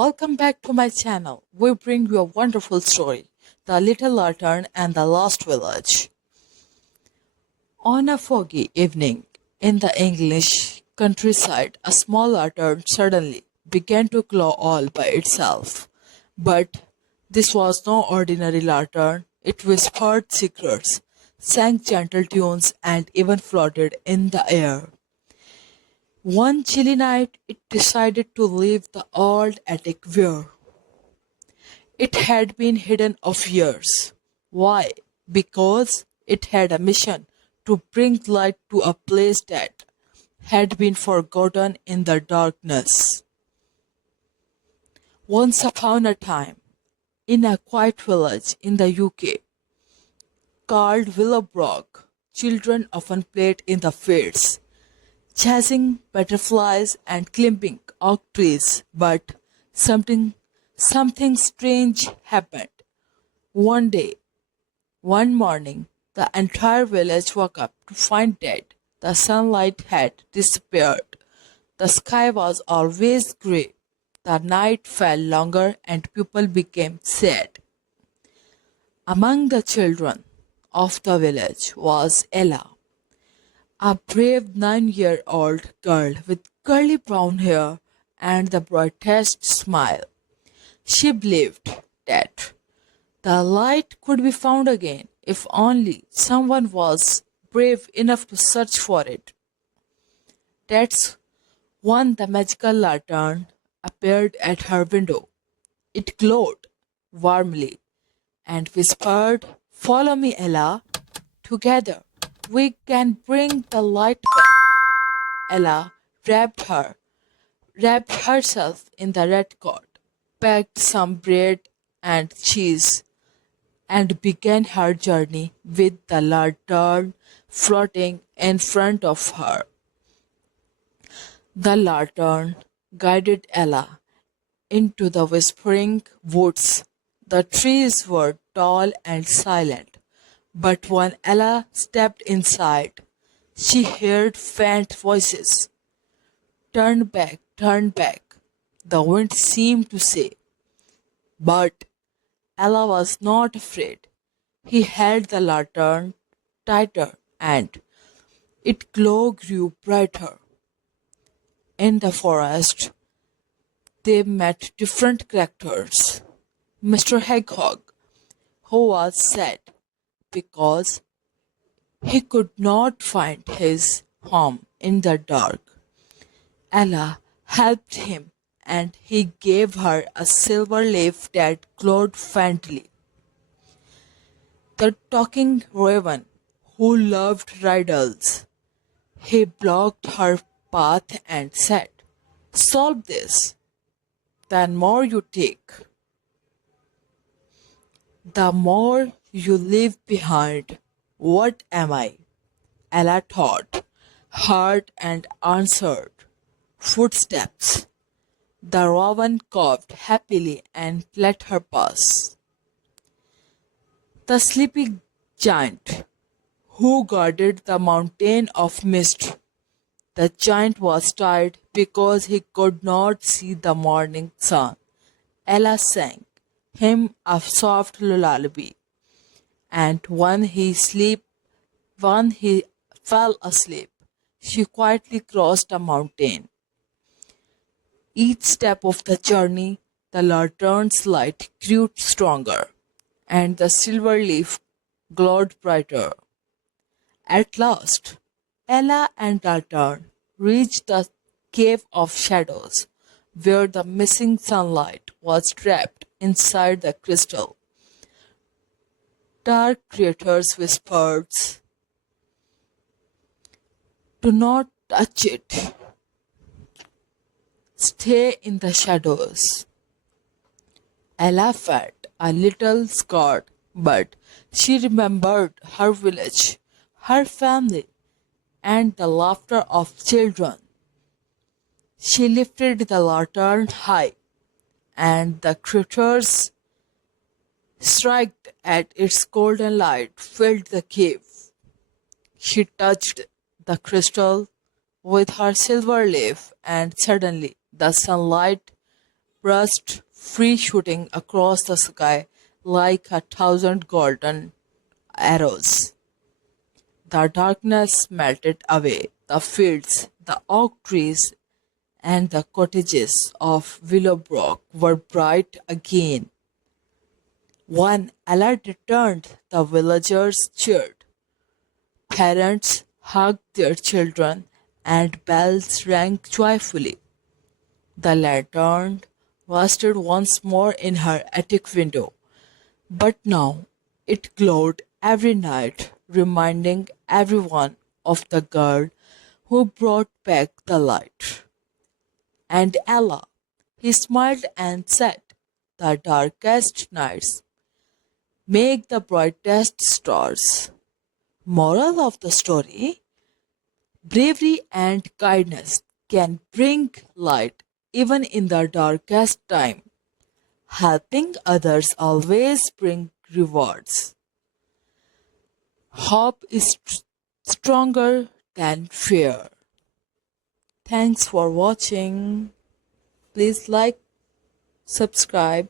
Welcome back to my channel. We bring you a wonderful story, The Little Lantern and the Lost Village. On a foggy evening in the English countryside, a small lantern suddenly began to glow all by itself. But this was no ordinary lantern. It whispered secrets, sang gentle tunes, and even floated in the air. One chilly night, it decided to leave the old attic where it had been hidden of years. Why? Because it had a mission to bring light to a place that had been forgotten in the darkness. Once upon a time, in a quiet village in the UK called Willowbrook, children often played in the fields, chasing butterflies and climbing oak trees, but something something strange happened. One day, one morning, the entire village woke up to find that the sunlight had disappeared. The sky was always grey. The night fell longer and people became sad. Among the children of the village was Ella, a brave 9-year-old girl with curly brown hair and the brightest smile. She believed that the light could be found again if only someone was brave enough to search for it. That's when the magical lantern appeared at her window. It glowed warmly and whispered, "Follow me, Ella. Together we can bring the light back." Ella wrapped herself in the red coat, packed some bread and cheese, and began her journey with the lantern floating in front of her. The lantern guided Ella into the whispering woods. The trees were tall and silent, but when Ella stepped inside, she heard faint voices. "Turn back, turn back," the wind seemed to say. But Ella was not afraid. He held the lantern tighter and its glow grew brighter. In the forest, they met different characters. Mr. Hedgehog, who was sad because he could not find his home in the dark. Ella helped him and he gave her a silver leaf that glowed faintly. The talking raven, who loved riddles, he blocked her path and said, "Solve this. The more you take, the more you leave behind." "What am I?" Ella thought hard and answered, "Footsteps." The raven coughed happily and let her pass. The sleepy giant, who guarded the mountain of mist. The giant was tired because he could not see the morning sun. Ella sang him a soft lullaby, and when he fell asleep, she quietly crossed a mountain. Each step of the journey, the lantern's light grew stronger, and the silver leaf glowed brighter. At last, Ella and Lantern reached the cave of shadows, where the missing sunlight was trapped inside the crystal. Dark creatures whispered, "Do not touch it. Stay in the shadows." Ella felt a little scared, but she remembered her village, her family, and the laughter of children. She lifted the lantern high, and the creatures struck at its golden light filled the cave. She touched the crystal with her silver leaf, and suddenly the sunlight burst free, shooting across the sky like 1,000 golden arrows. The darkness melted away. The fields, the oak trees, and the cottages of Willowbrook were bright again. When Ella returned, the villagers cheered. Parents hugged their children, and bells rang joyfully. The lantern rested once more in her attic window, but now it glowed every night, reminding everyone of the girl who brought back the light. And Ella, he smiled and said, the darkest nights make the brightest stars. Moral of the story: bravery and kindness can bring light even in the darkest time. Helping others always brings rewards. Hope is stronger than fear. Thanks for watching. Please like, subscribe.